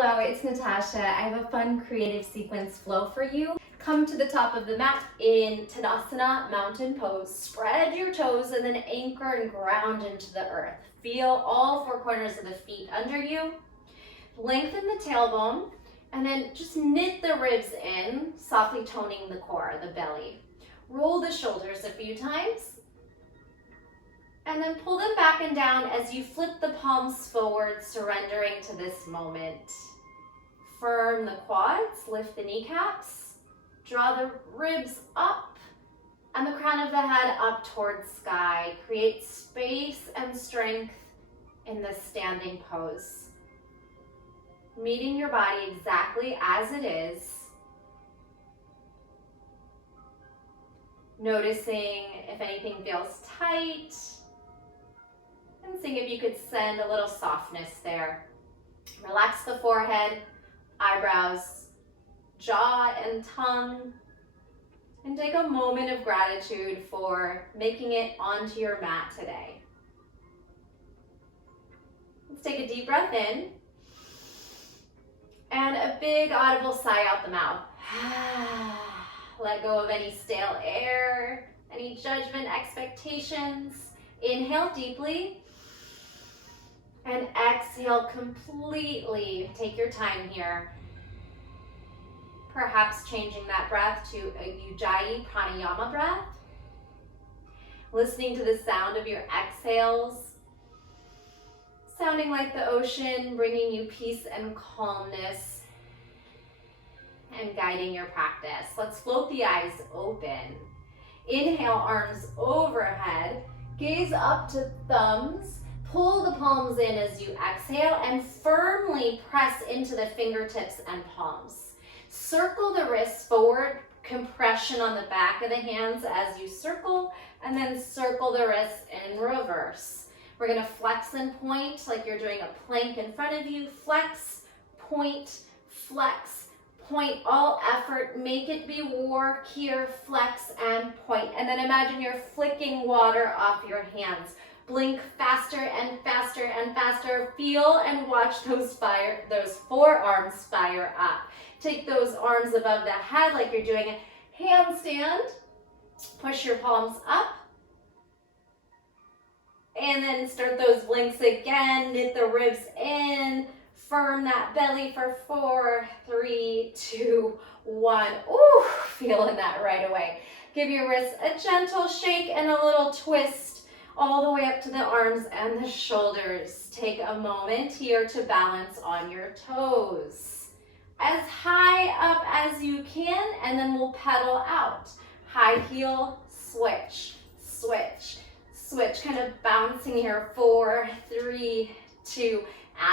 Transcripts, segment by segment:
Hello, it's Natasha. I have a fun creative sequence flow for you. Come to the top of the mat in Tadasana, mountain pose. Spread your toes and then anchor and ground into the earth. Feel all four corners of the feet under you. Lengthen the tailbone and then just knit the ribs in, softly toning the core, the belly. Roll the shoulders a few times. And then pull them back and down as you flip the palms forward, surrendering to this moment. Firm the quads, lift the kneecaps, draw the ribs up and the crown of the head up towards sky. Create space and strength in the standing pose. Meeting your body exactly as it is. Noticing if anything feels tight. And seeing if you could send a little softness there. Relax the forehead, eyebrows, jaw, and tongue. And take a moment of gratitude for making it onto your mat today. Let's take a deep breath in. And a big audible sigh out the mouth. Let go of any stale air, any judgment, expectations. Inhale deeply. And exhale completely. Take your time here. Perhaps changing that breath to a Ujjayi pranayama breath. Listening to the sound of your exhales. Sounding like the ocean, bringing you peace and calmness. And guiding your practice. Let's float the eyes open. Inhale, arms overhead. Gaze up to thumbs. Pull the palms in as you exhale and firmly press into the fingertips and palms. Circle the wrists forward, compression on the back of the hands as you circle, and then circle the wrists in reverse. We're going to flex and point like you're doing a plank in front of you. Flex, point, all effort. Make it be work here, flex and point. And then imagine you're flicking water off your hands. Blink faster and faster and faster. Feel and watch those forearms fire up. Take those arms above the head like you're doing a handstand. Push your palms up. And then start those blinks again. Knit the ribs in. Firm that belly for 4, 3, 2, 1. Ooh, feeling that right away. Give your wrists a gentle shake and a little twist all the way up to the arms and the shoulders. Take a moment here to balance on your toes. As high up as you can, and then we'll pedal out. High heel, switch, switch, switch. Kind of bouncing here. 4, 3, 2,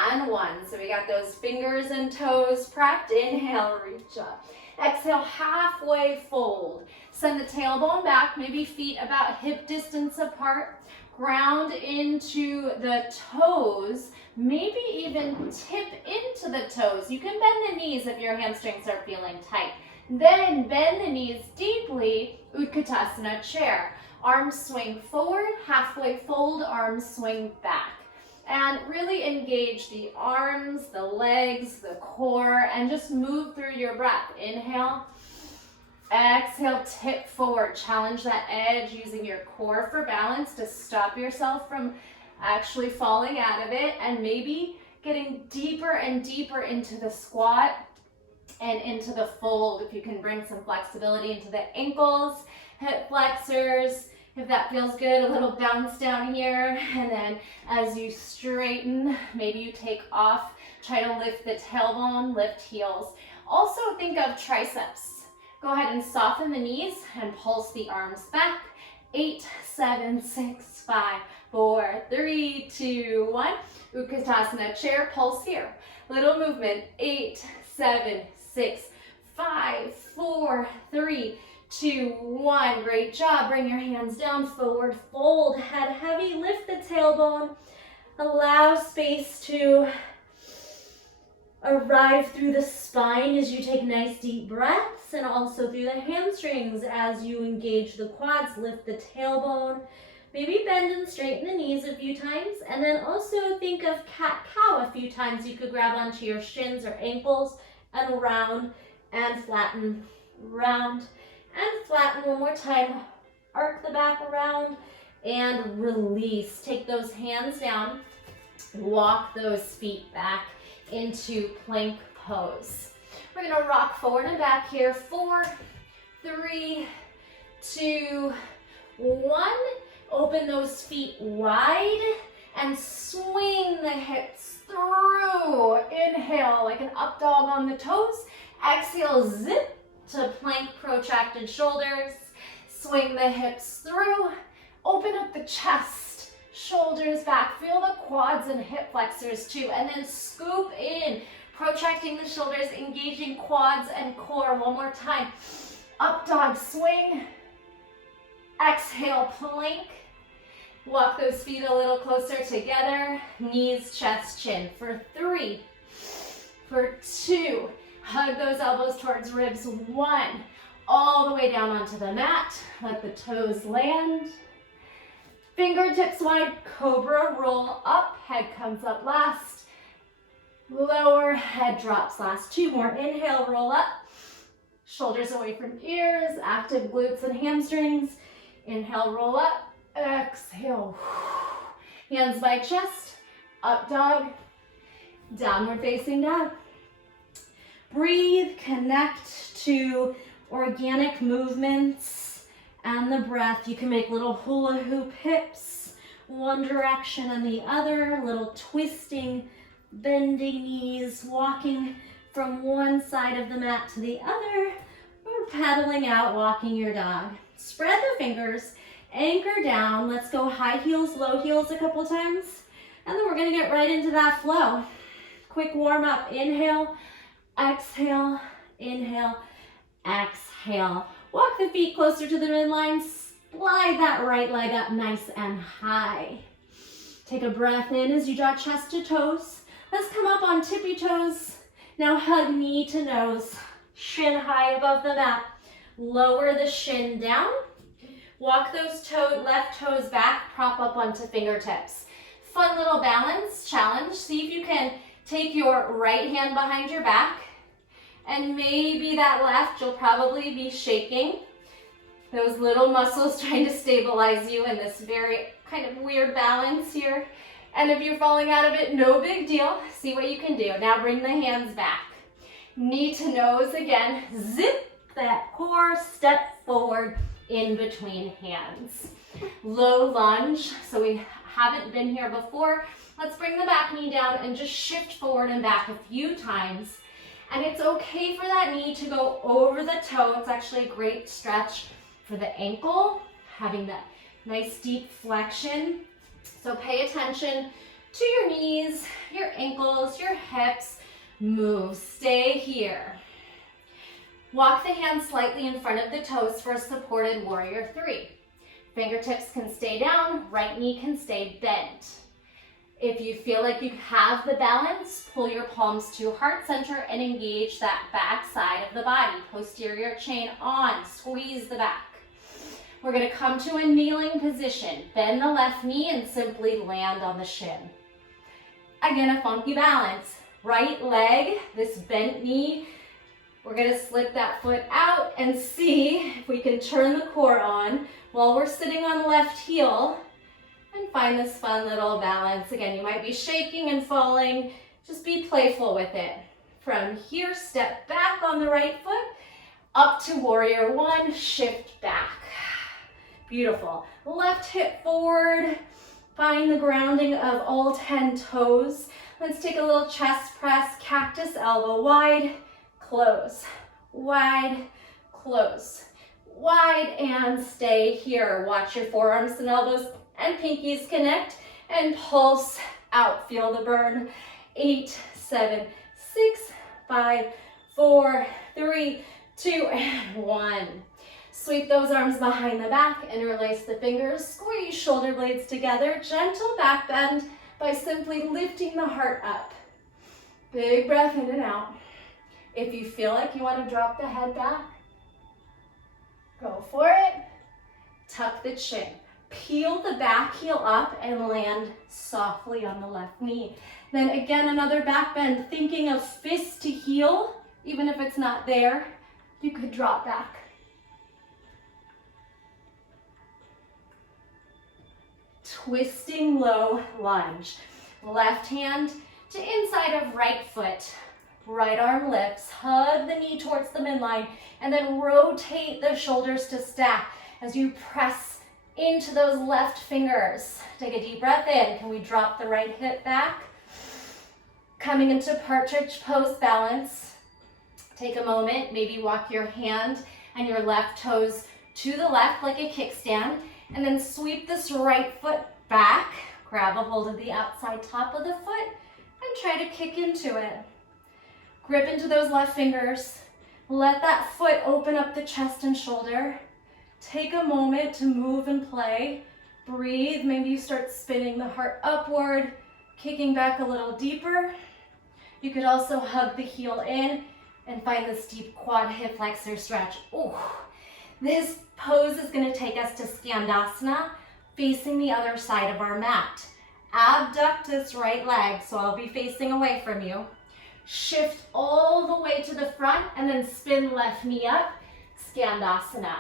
and 1. So we got those fingers and toes prepped. Inhale, reach up. Exhale, halfway fold. Send the tailbone back, maybe feet about hip distance apart. Ground into the toes, maybe even tip into the toes. You can bend the knees if your hamstrings are feeling tight. Then bend the knees deeply, Utkatasana chair. Arms swing forward, halfway fold, arms swing back. And really engage the arms, the legs, the core, and just move through your breath. Inhale. Exhale, tip forward. Challenge that edge using your core for balance to stop yourself from actually falling out of it, and maybe getting deeper and deeper into the squat and into the fold. If you can bring some flexibility into the ankles, hip flexors. If that feels good, a little bounce down here. And then as you straighten, maybe you take off, try to lift the tailbone, lift heels. Also think of triceps. Go ahead and soften the knees and pulse the arms back. 8, 7, 6, 5, 4, 3, 2, 1. Utkatasana chair, pulse here. Little movement. 8, 7, 6, 5, 4, 3, 2, 1. Great job. Bring your hands down, forward fold, head heavy, lift the tailbone. Allow space to arrive through the spine as you take nice deep breaths, and also through the hamstrings as you engage the quads. Lift the tailbone. Maybe bend and straighten the knees a few times, and then also think of cat-cow a few times. You could grab onto your shins or ankles and round and flatten, round and flatten. One more time. Arc the back around and release. Take those hands down. Walk those feet back into plank pose. We're gonna rock forward and back here. 4, 3, 2, 1. Open those feet wide and swing the hips through. Inhale like an up dog on the toes. Exhale, zip to plank, protracted shoulders. Swing the hips through. Open up the chest, shoulders back. Feel the quads and hip flexors too. And then scoop in, protracting the shoulders, engaging quads and core. One more time. Up dog, swing. Exhale, plank. Walk those feet a little closer together. Knees, chest, chin. For 3, for 2. Hug those elbows towards ribs. 1. All the way down onto the mat. Let the toes land. Fingertips wide, cobra, roll up. Head comes up last. Lower, head drops last. 2 more. Inhale, roll up. Shoulders away from ears. Active glutes and hamstrings. Inhale, roll up. Exhale. Hands by chest. Up dog. Downward facing dog. Breathe, connect to organic movements and the breath. You can make little hula hoop hips, one direction and the other, little twisting, bending knees, walking from one side of the mat to the other, or pedaling out, walking your dog. Spread the fingers, anchor down. Let's go high heels, low heels a couple times, and then we're gonna get right into that flow. Quick warm up, inhale, exhale, inhale, exhale. Walk the feet closer to the midline. Slide that right leg up nice and high. Take a breath in as you draw chest to toes. Let's come up on tippy toes. Now hug knee to nose. Shin high above the mat. Lower the shin down. Walk those left toes back. Prop up onto fingertips. Fun little balance challenge. See if you can take your right hand behind your back. And maybe that left, you'll probably be shaking those little muscles trying to stabilize you in this very kind of weird balance here. And if you're falling out of it, no big deal. See what you can do. Now bring the hands back. Knee to nose again. Zip that core, step forward in between hands. Low lunge, so we haven't been here before. Let's bring the back knee down and just shift forward and back a few times. And it's okay for that knee to go over the toe. It's actually a great stretch for the ankle, having that nice deep flexion. So pay attention to your knees, your ankles, your hips. Move, stay here. Walk the hands slightly in front of the toes for a supported warrior 3. Fingertips can stay down, right knee can stay bent. If you feel like you have the balance, pull your palms to heart center and engage that back side of the body. Posterior chain on, squeeze the back. We're gonna come to a kneeling position. Bend the left knee and simply land on the shin. Again, a funky balance. Right leg, this bent knee, we're gonna slip that foot out and see if we can turn the core on while we're sitting on the left heel. And find this fun little balance. Again, you might be shaking and falling. Just be playful with it. From here, step back on the right foot, up to warrior 1, shift back. Beautiful. Left hip forward. Find the grounding of all 10 toes. Let's take a little chest press, cactus elbow wide, close, wide, close, wide, and stay here. Watch your forearms and elbows and pinkies connect and pulse out. Feel the burn. 8, 7, 6, 5, 4, 3, 2, and 1. Sweep those arms behind the back, interlace the fingers, squeeze shoulder blades together, gentle back bend by simply lifting the heart up. Big breath in and out. If you feel like you want to drop the head back, go for it. Tuck the chin. Peel the back heel up and land softly on the left knee. Then again, another back bend, thinking of fist to heel, even if it's not there, you could drop back. Twisting low lunge. Left hand to inside of right foot. Right arm lifts, hug the knee towards the midline, and then rotate the shoulders to stack as you press into those left fingers. Take a deep breath in. Can we drop the right hip back? Coming into partridge pose balance. Take a moment, maybe walk your hand and your left toes to the left like a kickstand, and then sweep this right foot back. Grab a hold of the outside top of the foot and try to kick into it. Grip into those left fingers. Let that foot open up the chest and shoulder. Take a moment to move and play. Breathe. Maybe you start spinning the heart upward, kicking back a little deeper. You could also hug the heel in and find this deep quad hip flexor stretch. Ooh. This pose is going to take us to Skandasana, facing the other side of our mat. Abduct this right leg, so I'll be facing away from you. Shift all the way to the front and then spin left knee up, Skandasana.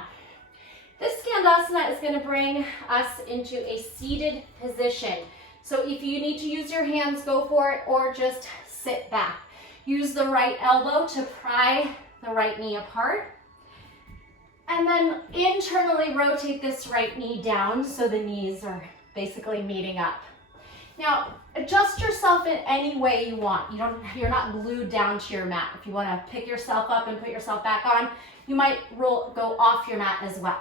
This Skandasana is going to bring us into a seated position. So if you need to use your hands, go for it, or just sit back. Use the right elbow to pry the right knee apart. And then internally rotate this right knee down so the knees are basically meeting up. Now, adjust yourself in any way you want. You're not glued down to your mat. If you want to pick yourself up and put yourself back on, you might go off your mat as well.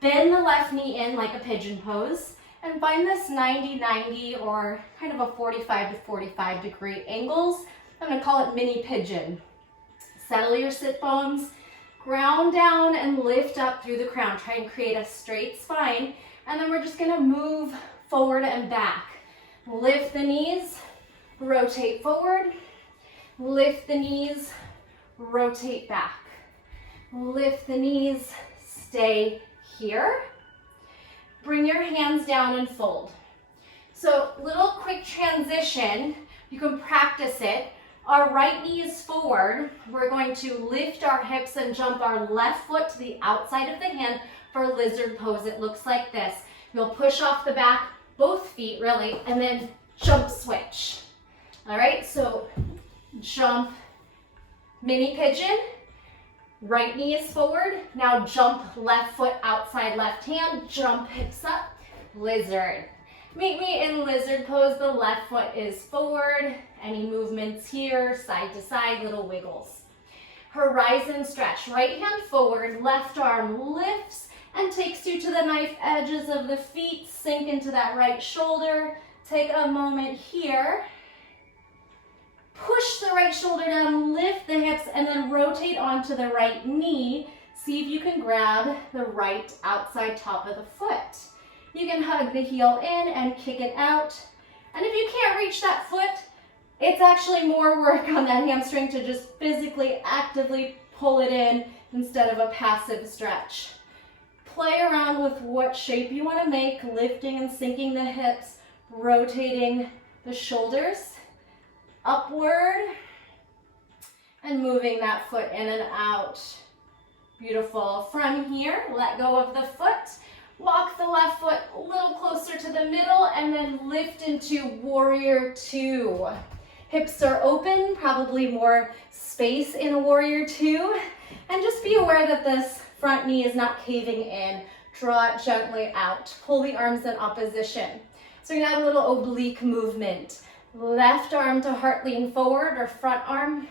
Bend the left knee in like a pigeon pose and find this 90-90 or kind of a 45 to 45 degree angles. I'm going to call it mini pigeon. Settle your sit bones, ground down and lift up through the crown. Try and create a straight spine, and then we're just going to move forward and back. Lift the knees, rotate forward, lift the knees, rotate back. Lift the knees, stay here. Bring your hands down and fold. So little quick transition, you can practice it. Our right knee is forward. We're going to lift our hips and jump our left foot to the outside of the hand for lizard pose. It looks like this. You'll push off the back, both feet really, and then jump switch. All right, so jump, mini pigeon, right knee is forward. Now jump left foot outside left hand, jump hips up, lizard. Meet me in lizard pose. The left foot is forward. Any movements here, side to side, little wiggles. Horizon stretch, right hand forward, left arm lifts and takes you to the knife edges of the feet. Sink into that right shoulder. Take a moment here. Push the right shoulder down, lift the hips, and then rotate onto the right knee. See if you can grab the right outside top of the foot. You can hug the heel in and kick it out. And if you can't reach that foot, it's actually more work on that hamstring to just physically, actively pull it in instead of a passive stretch. Play around with what shape you want to make, lifting and sinking the hips, rotating the shoulders upward, and moving that foot in and out. Beautiful. From here, let go of the foot. Walk the left foot a little closer to the middle and then lift into warrior two. Hips are open, probably more space in a warrior two. And just be aware that this front knee is not caving in. Draw it gently out. Pull the arms in opposition. So you're gonna have a little oblique movement. Left arm to heart lean forward, or front arm,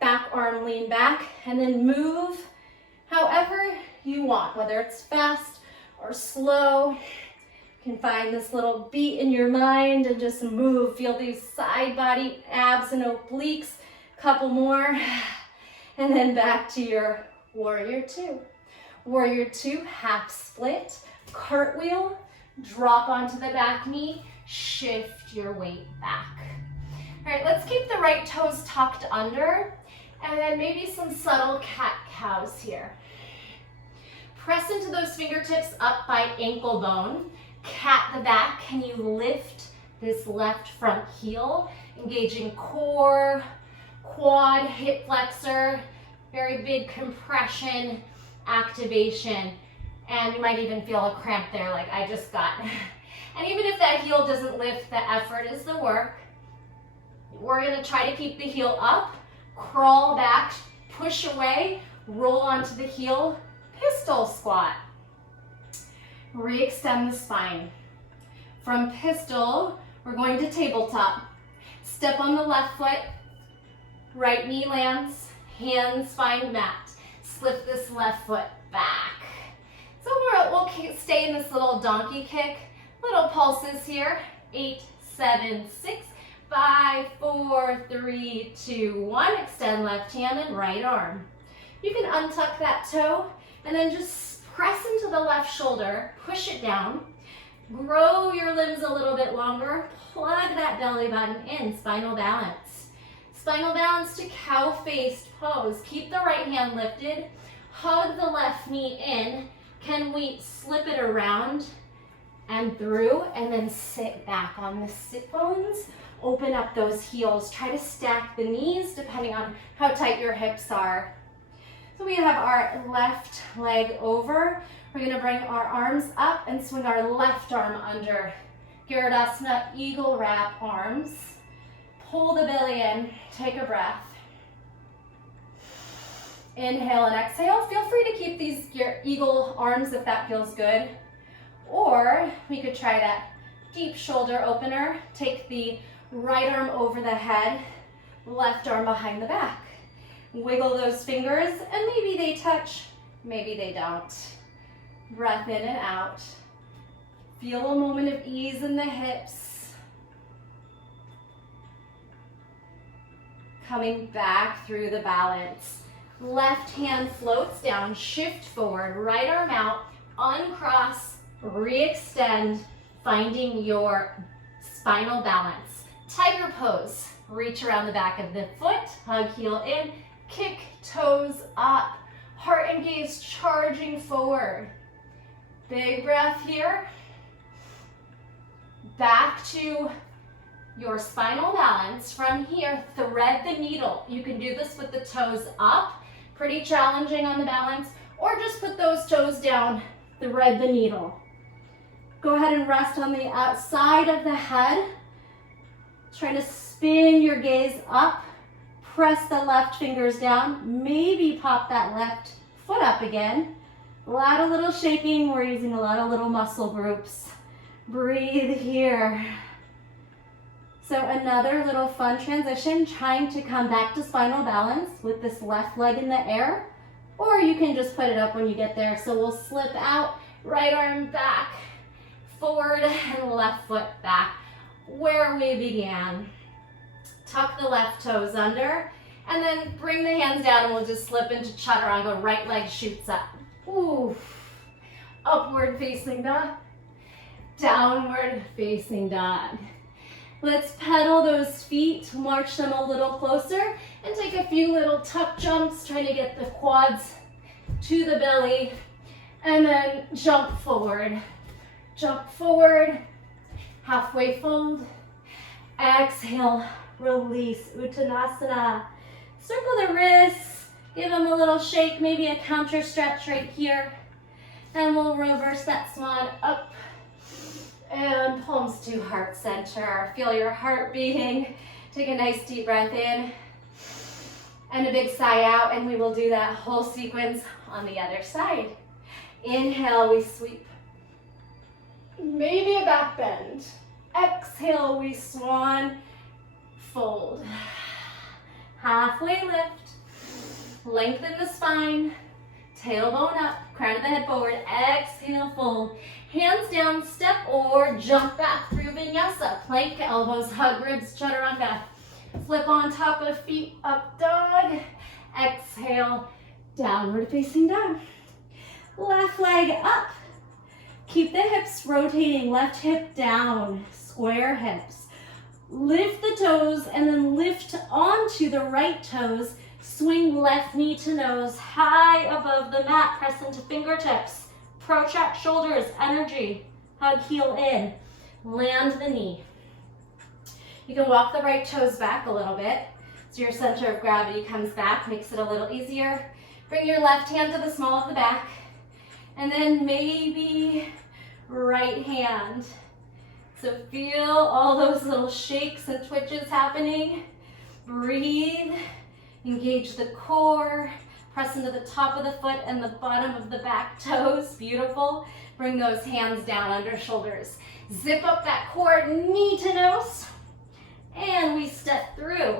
back arm lean back, and then move however you want, whether it's fast or slow. You can find this little beat in your mind and just move. Feel these side body abs and obliques. Couple more, and then back to your warrior two. Warrior two, half split, cartwheel, drop onto the back knee, shift your weight back. All right, let's keep the right toes tucked under, and then maybe some subtle cat-cows here. Press into those fingertips up by ankle bone. Cat the back. Can you lift this left front heel? Engaging core, quad, hip flexor, very big compression, activation. And you might even feel a cramp there like I just got. And even if that heel doesn't lift, the effort is the work. We're gonna try to keep the heel up, crawl back, push away, roll onto the heel, pistol squat. Re-extend the spine. From pistol, we're going to tabletop. Step on the left foot, right knee lands, hands find mat. Slip this left foot back. So we'll stay in this little donkey kick. Little pulses here. 8, 7, 6, 5, 4, 3, 2, 1. Extend left hand and right arm. You can untuck that toe and then just press into the left shoulder, push it down, grow your limbs a little bit longer, plug that belly button in, spinal balance. Spinal balance to cow-faced pose. Keep the right hand lifted, hug the left knee in. Can we slip it around and through and then sit back on the sit bones? Open up those heels. Try to stack the knees depending on how tight your hips are. So we have our left leg over. We're gonna bring our arms up and swing our left arm under. Girdasana, eagle wrap arms. Pull the belly in, take a breath. Inhale and exhale. Feel free to keep these eagle arms if that feels good. Or we could try that deep shoulder opener. Take the right arm over the head, left arm behind the back. Wiggle those fingers and maybe they touch, maybe they don't. Breath in and out. Feel a moment of ease in the hips. Coming back through the balance. Left hand floats down, shift forward, right arm out, uncross, re-extend, finding your spinal balance. Tiger pose. Reach around the back of the foot, hug heel in, kick toes up, heart and gaze charging forward. Big breath here. Back to your spinal balance. From here, thread the needle. You can do this with the toes up, pretty challenging on the balance, or just put those toes down, thread the needle. Go ahead and rest on the outside of the head. Try to spin your gaze up. Press the left fingers down. Maybe pop that left foot up again. A lot of little shaking. We're using a lot of little muscle groups. Breathe here. So another little fun transition, trying to come back to spinal balance with this left leg in the air, or you can just put it up when you get there. So we'll slip out, right arm back, forward, and left foot back, where we began. Tuck the left toes under, and then bring the hands down and we'll just slip into chaturanga. Right leg shoots up. Ooh. Upward facing dog, downward facing dog. Let's pedal those feet, march them a little closer, and take a few little tuck jumps, trying to get the quads to the belly, and then jump forward. Jump forward, halfway fold, exhale, release, Uttanasana. Circle the wrists, give them a little shake, maybe a counter stretch right here, and we'll reverse that swan up. And palms to heart center. Feel your heart beating. Take a nice deep breath in and a big sigh out, and we will do that whole sequence on the other side. Inhale, we sweep. Maybe a back bend. Exhale, we swan, fold. Halfway lift. Lengthen the spine. Tailbone up, crown of the head forward. Exhale, fold. Hands down, step or jump back through Vinyasa. Plank, elbows hug ribs, chaturanga. Flip on top of feet, up dog. Exhale, downward facing dog. Left leg up. Keep the hips rotating, left hip down, square hips. Lift the toes and then lift onto the right toes. Swing left knee to nose, high above the mat, press into fingertips. Protract shoulders, energy. Hug heel in, land the knee. You can walk the right toes back a little bit so your center of gravity comes back, makes it a little easier. Bring your left hand to the small of the back, and then maybe right hand. So feel all those little shakes and twitches happening. Breathe, engage the core, press into the top of the foot and the bottom of the back toes. Beautiful. Bring those hands down under shoulders. Zip up that core, knee to nose, and we step through.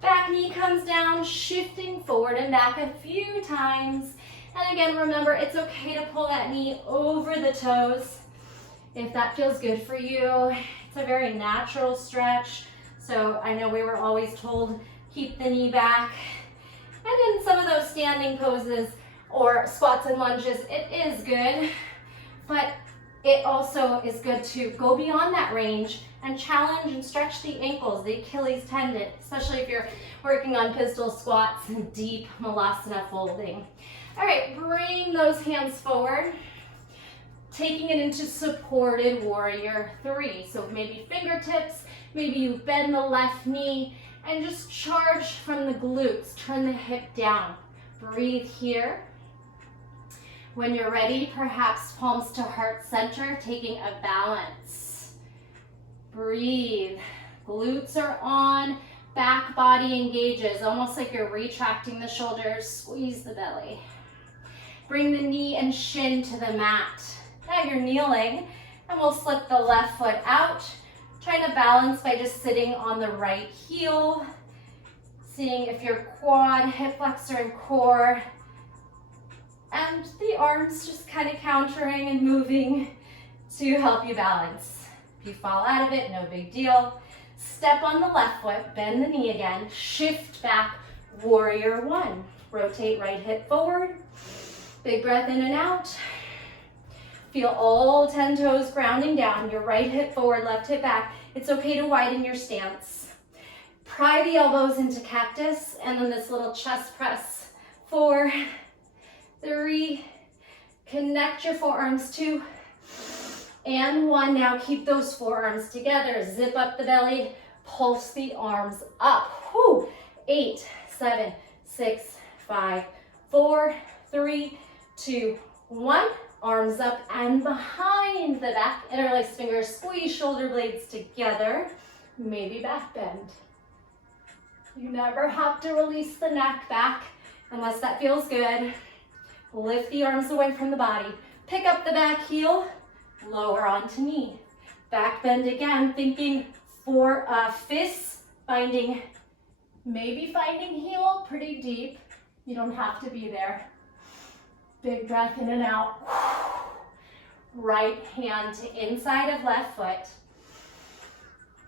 Back knee comes down, shifting forward and back a few times. And again, remember, it's okay to pull that knee over the toes if that feels good for you. It's a very natural stretch. So I know we were always told, keep the knee back. And in some of those standing poses or squats and lunges, it is good. But it also is good to go beyond that range and challenge and stretch the ankles, the Achilles tendon, especially if you're working on pistol squats and deep malasana folding. All right, bring those hands forward, taking it into supported warrior 3. So maybe fingertips, maybe you bend the left knee and just charge from the glutes, turn the hip down. Breathe here. When you're ready, perhaps palms to heart center, taking a balance. Breathe. Glutes are on, back body engages, almost like you're retracting the shoulders. Squeeze the belly. Bring the knee and shin to the mat. Now you're kneeling, and we'll slip the left foot out. Trying to balance by just sitting on the right heel. Seeing if your quad, hip flexor, and core, and the arms just kind of countering and moving to help you balance. If you fall out of it, no big deal. Step on the left foot, bend the knee again, shift back, warrior 1. Rotate right hip forward. Big breath in and out. Feel all 10 toes grounding down. Your right hip forward, left hip back. It's okay to widen your stance. Pry the elbows into cactus, and then this little chest press. 4, 3, connect your forearms, 2, and 1. Now keep those forearms together. Zip up the belly, pulse the arms up. 8, 7, 6, 5, 4, 3, 2, 1. Arms up and behind the back. Interlace fingers, squeeze shoulder blades together. Maybe back bend. You never have to release the neck back unless that feels good. Lift the arms away from the body. Pick up the back heel, lower onto knee. Back bend again, thinking for fists, maybe finding heel pretty deep. You don't have to be there. Big breath in and out. Right hand to inside of left foot.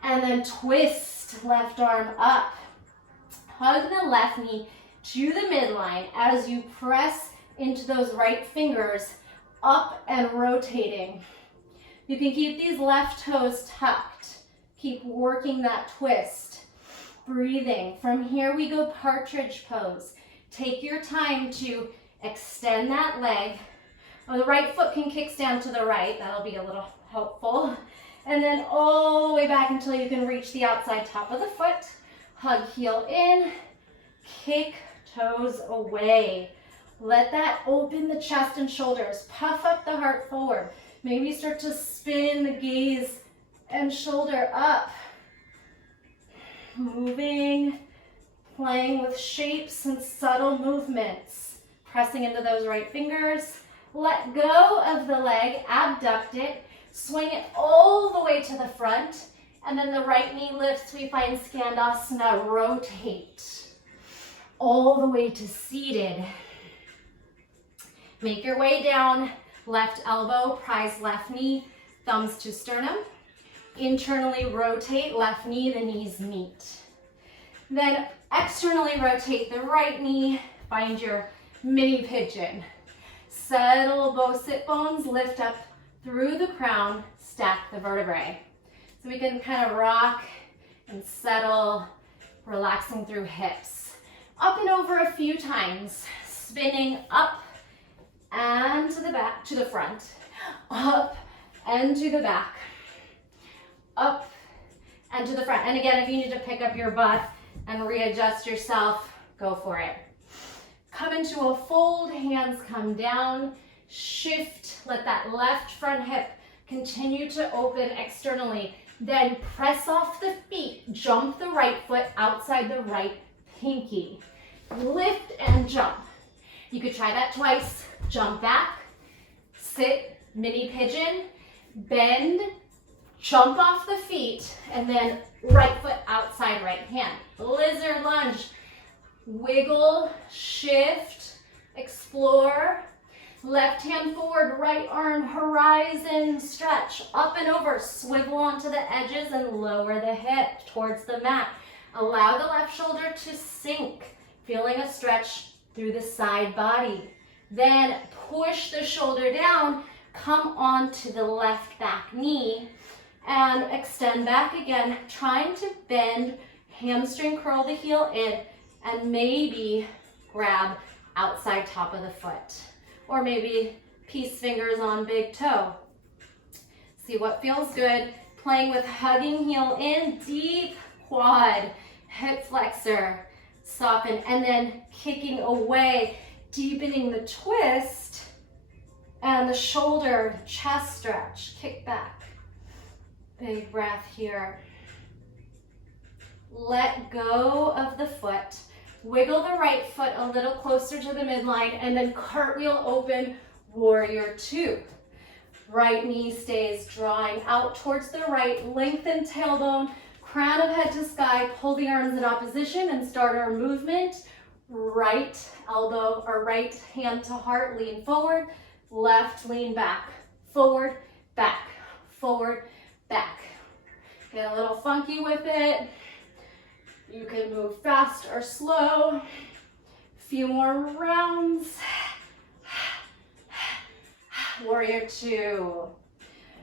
And then twist left arm up. Hug the left knee to the midline as you press into those right fingers up and rotating. You can keep these left toes tucked. Keep working that twist. Breathing. From here we go partridge pose. Take your time to extend that leg. The right foot can kickstand to the right. That'll be a little helpful. And then all the way back until you can reach the outside top of the foot. Hug heel in. Kick toes away. Let that open the chest and shoulders. Puff up the heart forward. Maybe start to spin the gaze and shoulder up. Moving, playing with shapes and subtle movements. Pressing into those right fingers. Let go of the leg, abduct it, swing it all the way to the front, and then the right knee lifts. We find Skandasana, rotate all the way to seated. Make your way down, left elbow, prise left knee, thumbs to sternum. Internally rotate left knee, the knees meet. Then externally rotate the right knee, find your mini pigeon. Settle both sit bones, lift up through the crown, stack the vertebrae. So we can kind of rock and settle, relaxing through hips. Up and over a few times, spinning up and to the back, to the front. Up and to the back, up and to the front. And again, if you need to pick up your butt and readjust yourself, go for it. Come into a fold, hands come down, shift, let that left front hip continue to open externally. Then press off the feet, jump the right foot outside the right pinky. Lift and jump. You could try that twice. Jump back, sit, mini pigeon, bend, jump off the feet, and then right foot outside right hand. Lizard lunge. Wiggle, shift, explore. Left hand forward, right arm horizon, stretch, up and over, swivel onto the edges and lower the hip towards the mat. Allow the left shoulder to sink, feeling a stretch through the side body. Then push the shoulder down, come onto the left back knee, and extend back again, trying to bend, hamstring curl the heel in, and maybe grab outside top of the foot. Or maybe peace fingers on big toe. See what feels good. Playing with hugging heel in, deep quad, hip flexor, soften, and then kicking away, deepening the twist, and the shoulder, chest stretch, kick back. Big breath here. Let go of the foot. Wiggle the right foot a little closer to the midline, and then cartwheel open, warrior two. Right knee stays drawing out towards the right, lengthen tailbone, crown of head to sky, pull the arms in opposition and start our movement. Right elbow or right hand to heart, lean forward, left lean back, forward, back, forward, back. Get a little funky with it. You can move fast or slow. Few more rounds. Warrior two.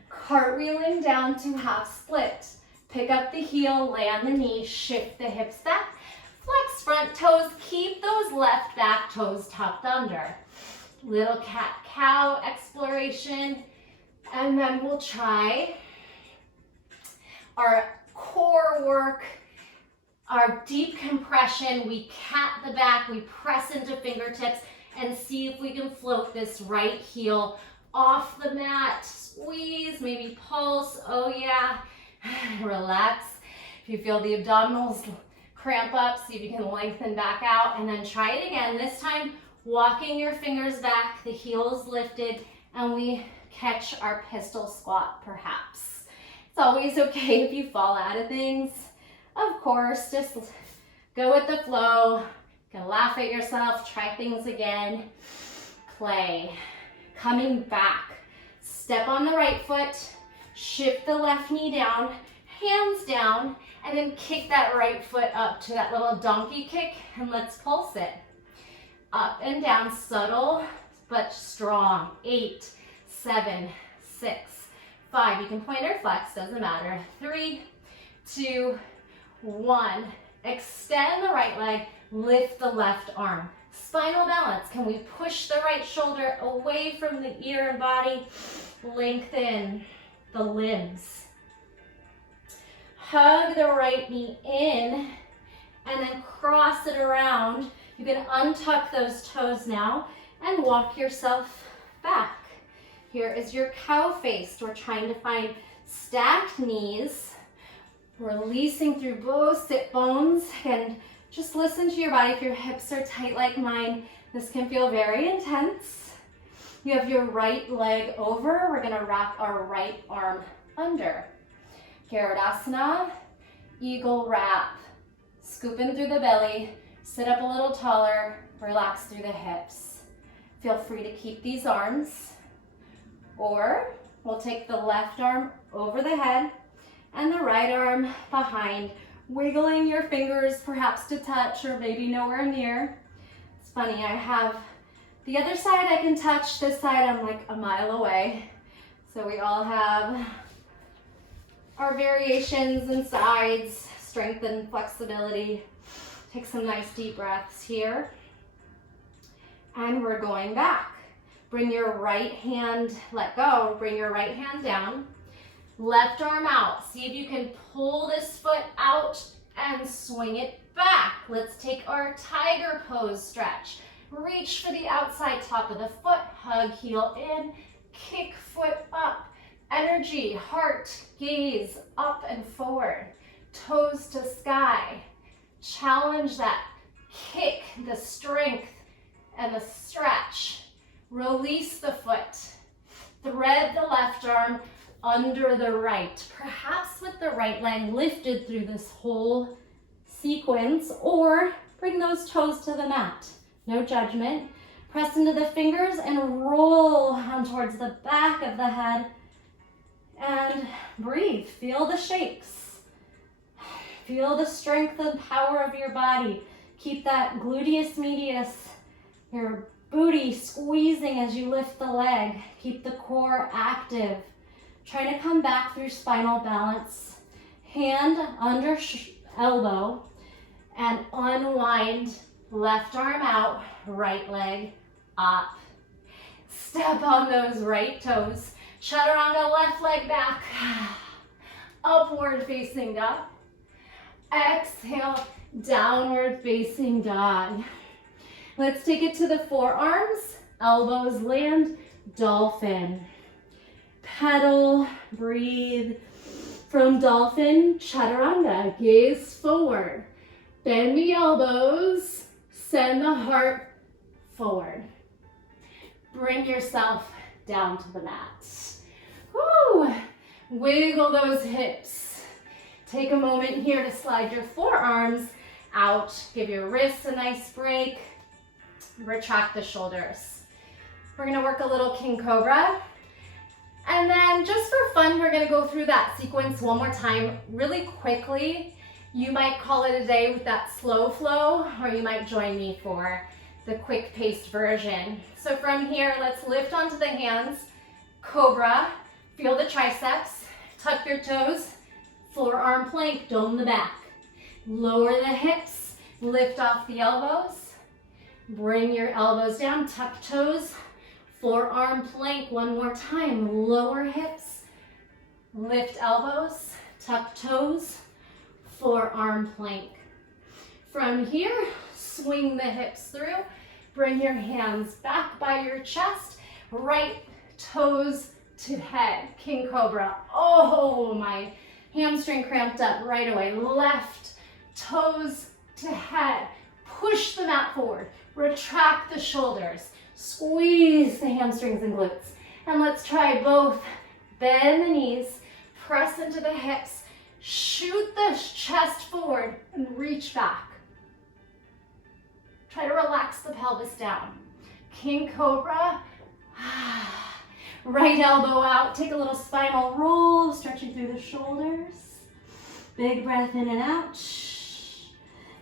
Cartwheeling down to half split. Pick up the heel, land the knee, shift the hips back. Flex front toes, keep those left back toes tucked under. Little cat-cow exploration. And then we'll try our core work. Our deep compression, we cat the back, we press into fingertips and see if we can float this right heel off the mat. Squeeze, maybe pulse, oh yeah. Relax. If you feel the abdominals cramp up, see if you can lengthen back out, and then try it again. This time, walking your fingers back, the heels lifted, and we catch our pistol squat perhaps. It's always okay if you fall out of things. Of course, just go with the flow. You can laugh at yourself, try things again. Play. Coming back. Step on the right foot, shift the left knee down, hands down, and then kick that right foot up to that little donkey kick, and let's pulse it. Up and down, subtle but strong. 8, 7, 6, 5. You can point or flex, doesn't matter. 3, 2, 1. Extend the right leg, lift the left arm. Spinal balance. Can we push the right shoulder away from the ear and body? Lengthen the limbs. Hug the right knee in and then cross it around. You can untuck those toes now and walk yourself back. Here is your cow face. We're trying to find stacked knees, releasing through both sit bones, and just listen to your body. If your hips are tight like mine, this can feel very intense. You have your right leg over. We're gonna wrap our right arm under. Garudasana, eagle wrap. Scoop in through the belly, sit up a little taller, relax through the hips. Feel free to keep these arms, or we'll take the left arm over the head and the right arm behind, wiggling your fingers perhaps to touch or maybe nowhere near. It's funny, I have the other side I can touch, this side I'm like a mile away. So we all have our variations and sides, strength and flexibility. Take some nice deep breaths here. And we're going back. Bring your right hand, let go, bring your right hand down. Left arm out. See if you can pull this foot out and swing it back. Let's take our tiger pose stretch. Reach for the outside top of the foot, hug heel in, kick foot up. Energy, heart, gaze up and forward. Toes to sky. Challenge that kick, the strength, and the stretch. Release the foot. Thread the left arm under the right, perhaps with the right leg lifted through this whole sequence, or bring those toes to the mat. No judgment. Press into the fingers and roll on towards the back of the head. And breathe. Feel the shakes. Feel the strength and power of your body. Keep that gluteus medius, your booty squeezing as you lift the leg. Keep the core active. Try to come back through spinal balance. Hand under elbow and unwind. Left arm out, right leg up. Step on those right toes. Chaturanga, left leg back. Upward facing dog. Exhale, downward facing dog. Let's take it to the forearms. Elbows land, dolphin. Pedal, breathe. From dolphin, chaturanga, gaze forward. Bend the elbows, send the heart forward. Bring yourself down to the mat. Woo! Wiggle those hips. Take a moment here to slide your forearms out. Give your wrists a nice break. Retract the shoulders. We're gonna work a little King Cobra. And then just for fun, we're gonna go through that sequence one more time really quickly. You might call it a day with that slow flow, or you might join me for the quick paced version. So from here, let's lift onto the hands, Cobra, feel the triceps, tuck your toes, forearm plank, dome the back. Lower the hips, lift off the elbows, bring your elbows down, tuck toes, forearm plank one more time, lower hips, lift elbows, tuck toes, forearm plank. From here, swing the hips through, bring your hands back by your chest, right toes to head, King Cobra. Oh, my hamstring cramped up right away. Left toes to head, push the mat forward, retract the shoulders, squeeze the hamstrings and glutes. And let's try both. Bend the knees, press into the hips, shoot the chest forward and reach back. Try to relax the pelvis down. King Cobra. Right elbow out. Take a little spinal roll, stretching through the shoulders. Big breath in and out.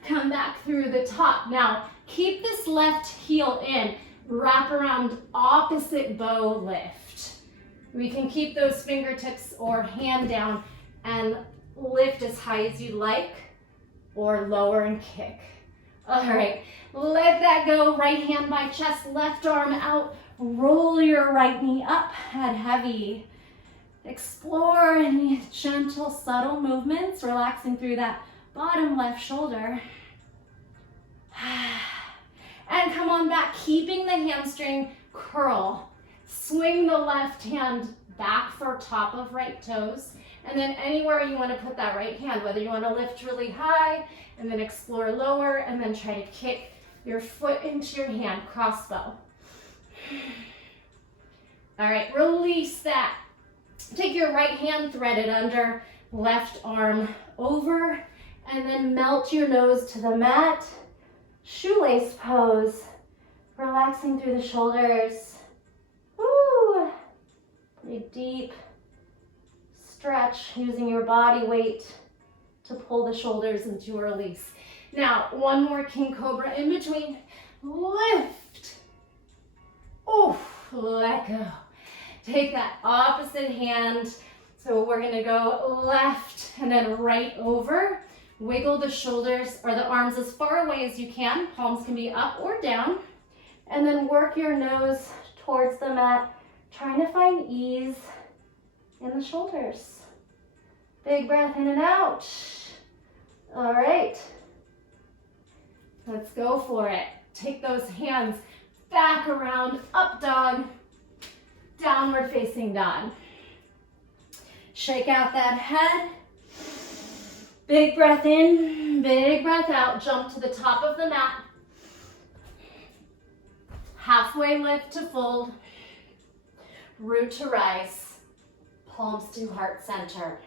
Come back through the top. Now, keep this left heel in. Wrap around opposite bow lift. We can keep those fingertips or hand down and lift as high as you like, or lower and kick. All right, let that go. Right hand by chest, left arm out. Roll your right knee up, head heavy. Explore any gentle, subtle movements, relaxing through that bottom left shoulder. And come on back, keeping the hamstring curl. Swing the left hand back for top of right toes. And then anywhere you want to put that right hand, whether you want to lift really high and then explore lower and then try to kick your foot into your hand, crossbow. All right, release that. Take your right hand, thread it under, left arm over, and then melt your nose to the mat. Shoelace pose, relaxing through the shoulders. Woo! Pretty deep stretch, using your body weight to pull the shoulders into a release. Now, one more King Cobra in between. Lift. Oh, let go. Take that opposite hand. So we're gonna go left and then right over. Wiggle the shoulders or the arms as far away as you can. Palms can be up or down. And then work your nose towards the mat, trying to find ease in the shoulders. Big breath in and out. All right. Let's go for it. Take those hands back around, up dog, downward facing dog. Shake out that head. Big breath in, big breath out. Jump to the top of the mat. Halfway lift to fold. Root to rise. Palms to heart center.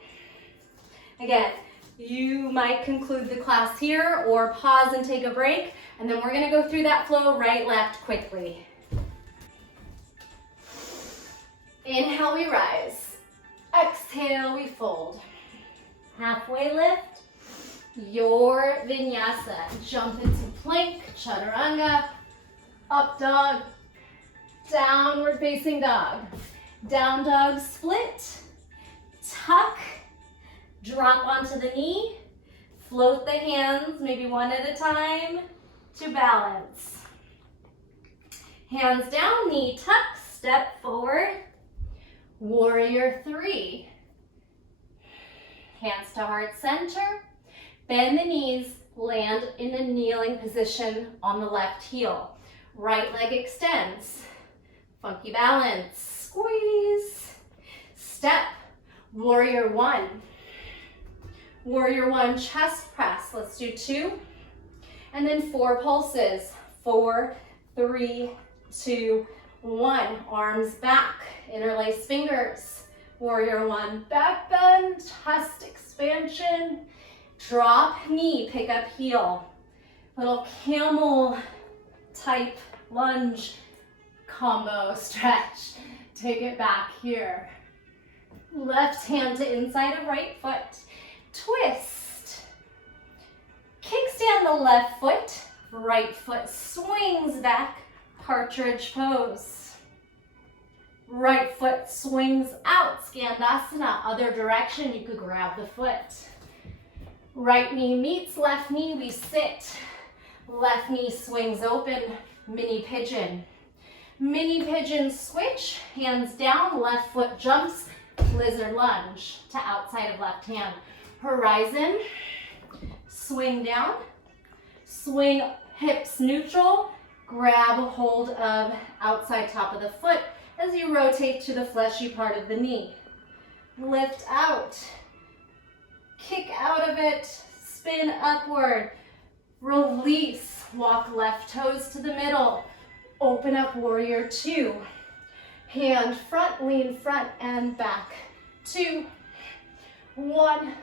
Again, you might conclude the class here or pause and take a break, and then we're gonna go through that flow right, left quickly. Inhale, we rise. Exhale, we fold. Halfway lift, your vinyasa. Jump into plank, chaturanga, up dog, downward facing dog. Down dog split, tuck, drop onto the knee, float the hands, maybe one at a time, to balance. Hands down, knee tuck, step forward, warrior three. Hands to heart center, bend the knees, land in a kneeling position on the left heel. Right leg extends, funky balance, squeeze, step, warrior one. Warrior one, chest press. Let's do 2. And then 4 pulses. 4, 3, 2, 1. Arms back, interlace fingers. Warrior one, back bend, chest expansion. Drop knee, pick up heel. Little camel type lunge combo stretch. Take it back here. Left hand to inside of right foot. Twist. Kickstand the left foot. Right foot swings back. Partridge pose. Right foot swings out. Skandasana. Other direction, you could grab the foot. Right knee meets left knee, we sit. Left knee swings open, mini pigeon. Mini pigeon switch, hands down, left foot jumps, lizard lunge to outside of left hand. Horizon, swing down, swing hips neutral, grab a hold of outside top of the foot as you rotate to the fleshy part of the knee. Lift out, kick out of it, spin upward, release, walk left toes to the middle, open up warrior two, hand front, lean front and back, 2, 1,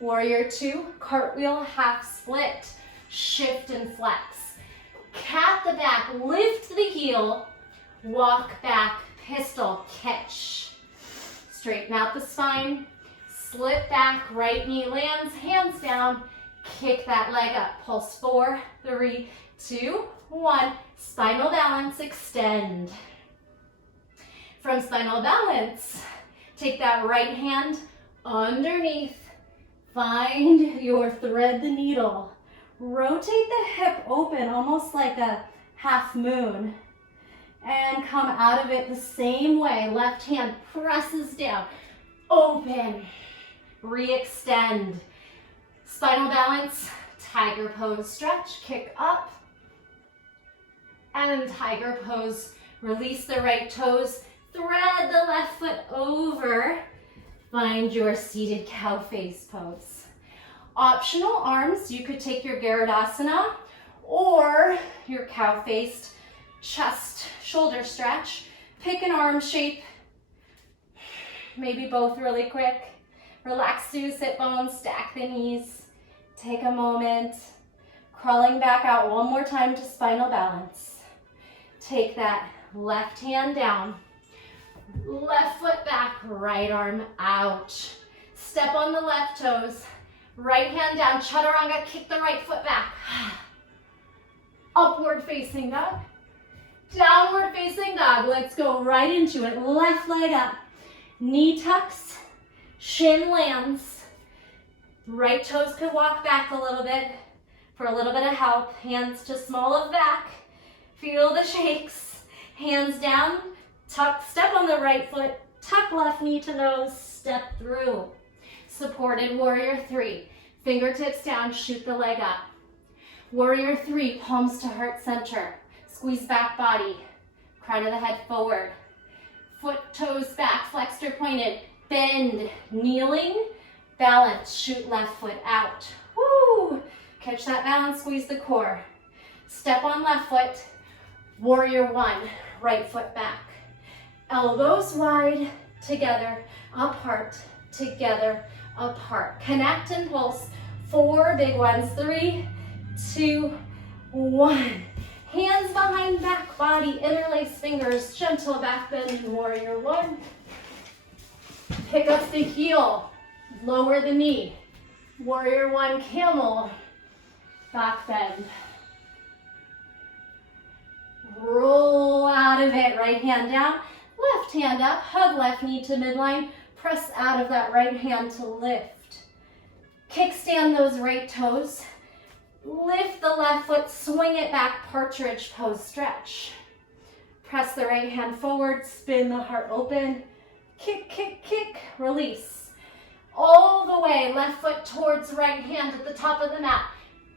warrior two, cartwheel half split, shift and flex, cat the back, lift the heel, walk back, pistol, catch, straighten out the spine, slip back, right knee lands, hands down, kick that leg up, pulse 4, 3, 2, 1, spinal balance, extend. From spinal balance, take that right hand underneath, find your thread the needle, rotate the hip open, almost like a half moon, and come out of it the same way. Left hand presses down, open, re-extend. Spinal balance, tiger pose stretch, kick up, and tiger pose, release the right toes, thread the left foot over, find your seated cow face pose. Optional arms, you could take your Garudasana or your cow-faced chest shoulder stretch. Pick an arm shape, maybe both really quick. Relax through sit bones, stack the knees. Take a moment, crawling back out one more time to spinal balance. Take that left hand down, left foot back, right arm out. Step on the left toes, right hand down, chaturanga, kick the right foot back. Upward facing dog, downward facing dog. Let's go right into it. Left leg up, knee tucks, shin lands. Right toes could walk back a little bit for a little bit of help. Hands to small of back. Feel the shakes. Hands down, tuck, step on the right foot, tuck left knee to nose, step through. Supported warrior 3. Fingertips down, shoot the leg up. Warrior 3, palms to heart center. Squeeze back body, crown of the head forward. Foot, toes back, flexed or pointed. Bend, kneeling, balance, shoot left foot out. Woo! Catch that balance, squeeze the core. Step on left foot, warrior 1, right foot back. Elbows wide, together, apart, together, apart. Connect and pulse. 4 big ones. 3, 2, 1. Hands behind back body, interlace fingers, gentle back bend in warrior 1. Pick up the heel, lower the knee. Warrior 1, camel, back bend. Roll out of it, right hand down, left hand up, hug left knee to midline, press out of that right hand to lift. Kickstand those right toes, lift the left foot, swing it back, partridge pose, stretch. Press the right hand forward, spin the heart open, kick, kick, kick, release. All the way, left foot towards right hand at the top of the mat.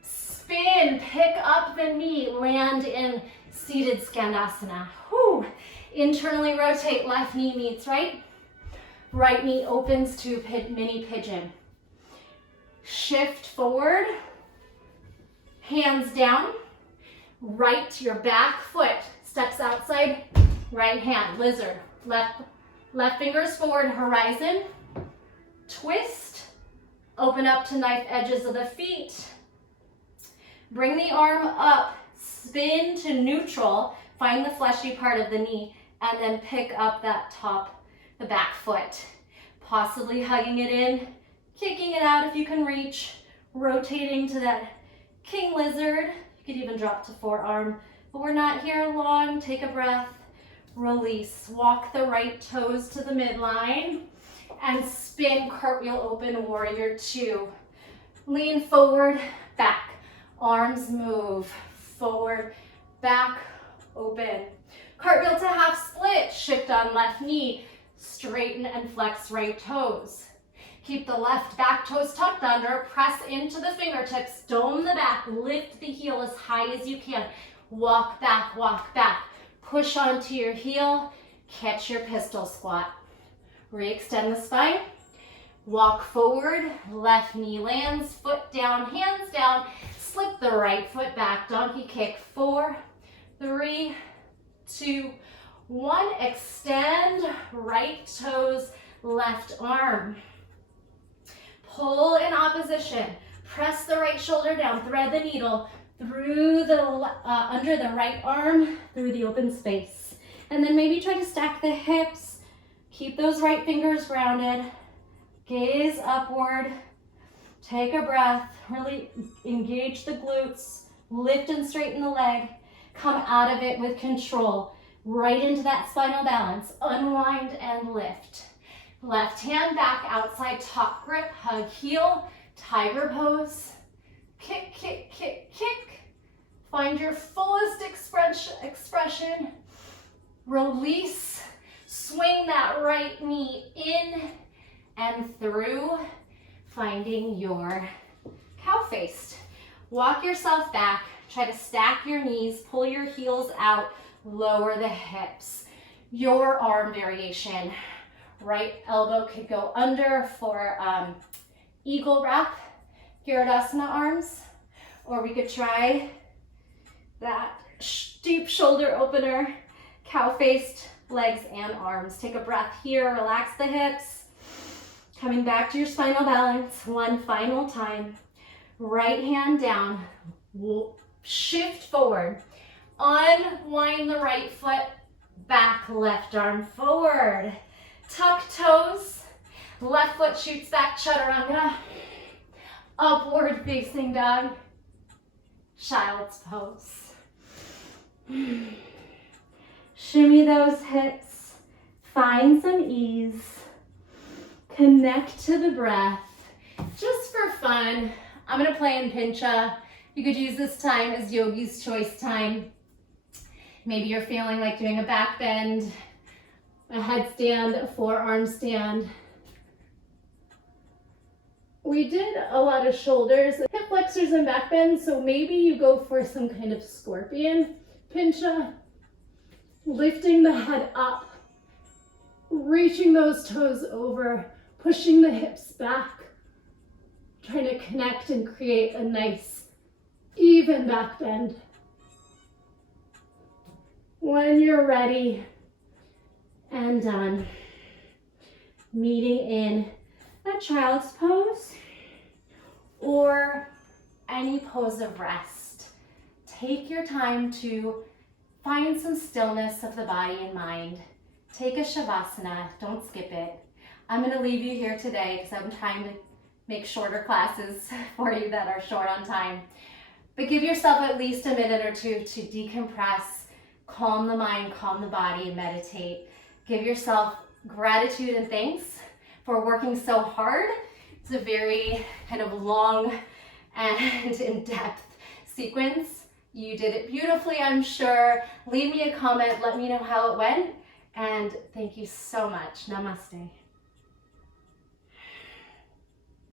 Spin, pick up the knee, land in seated Skandasana. Whew. Internally rotate, left knee meets right. Right knee opens to mini pigeon. Shift forward, hands down. Right, your back foot steps outside, right hand, lizard. Left fingers forward, horizon. Twist, open up to knife edges of the feet. Bring the arm up, spin to neutral, find the fleshy part of the knee, and then pick up that top, the back foot. Possibly hugging it in, kicking it out if you can reach, rotating to that king lizard. You could even drop to forearm, but we're not here long. Take a breath, release. Walk the right toes to the midline and spin cartwheel open, warrior 2. Lean forward, back. Arms move, forward, back, open. Cartwheel to half split, shift on left knee, straighten and flex right toes. Keep the left back toes tucked under, press into the fingertips, dome the back, lift the heel as high as you can. Walk back, push onto your heel, catch your pistol squat. Re-extend the spine, walk forward, left knee lands, foot down, hands down, slip the right foot back, donkey kick, 4, 3, 2, 1, extend, right toes, left arm. Pull in opposition, press the right shoulder down, thread the needle through the, under the right arm, through the open space. And then maybe try to stack the hips, keep those right fingers grounded, gaze upward, take a breath, really engage the glutes, lift and straighten the leg, come out of it with control, right into that spinal balance, unwind and lift. Left hand back, outside top grip, hug heel, tiger pose, kick, kick, kick, kick. Find your fullest expression, release, swing that right knee in and through, finding your cow face. Walk yourself back, try to stack your knees, pull your heels out, lower the hips. Your arm variation. Right elbow could go under for eagle wrap, Garudasana arms, or we could try that deep shoulder opener, cow-faced legs and arms. Take a breath here, relax the hips. Coming back to your spinal balance, one final time. Right hand down, shift forward, unwind the right foot, back left arm forward. Tuck toes, left foot shoots back, chaturanga, upward facing dog, child's pose. Shimmy those hips, find some ease, connect to the breath. Just for fun, I'm gonna play in pincha. You could use this time as yogi's choice time. Maybe you're feeling like doing a back bend, a headstand, a forearm stand. We did a lot of shoulders, hip flexors and back bends, so maybe you go for some kind of scorpion pincha, lifting the head up, reaching those toes over, pushing the hips back, trying to connect and create a nice, even back bend. When you're ready and done, meeting in a child's pose or any pose of rest. Take your time to find some stillness of the body and mind. Take a Savasana, don't skip it. I'm gonna leave you here today because I'm trying to make shorter classes for you that are short on time. But give yourself at least a minute or two to decompress, calm the mind, calm the body, and meditate. Give yourself gratitude and thanks for working so hard. It's a very kind of long and in-depth sequence. You did it beautifully, I'm sure. Leave me a comment, let me know how it went, and thank you so much. Namaste.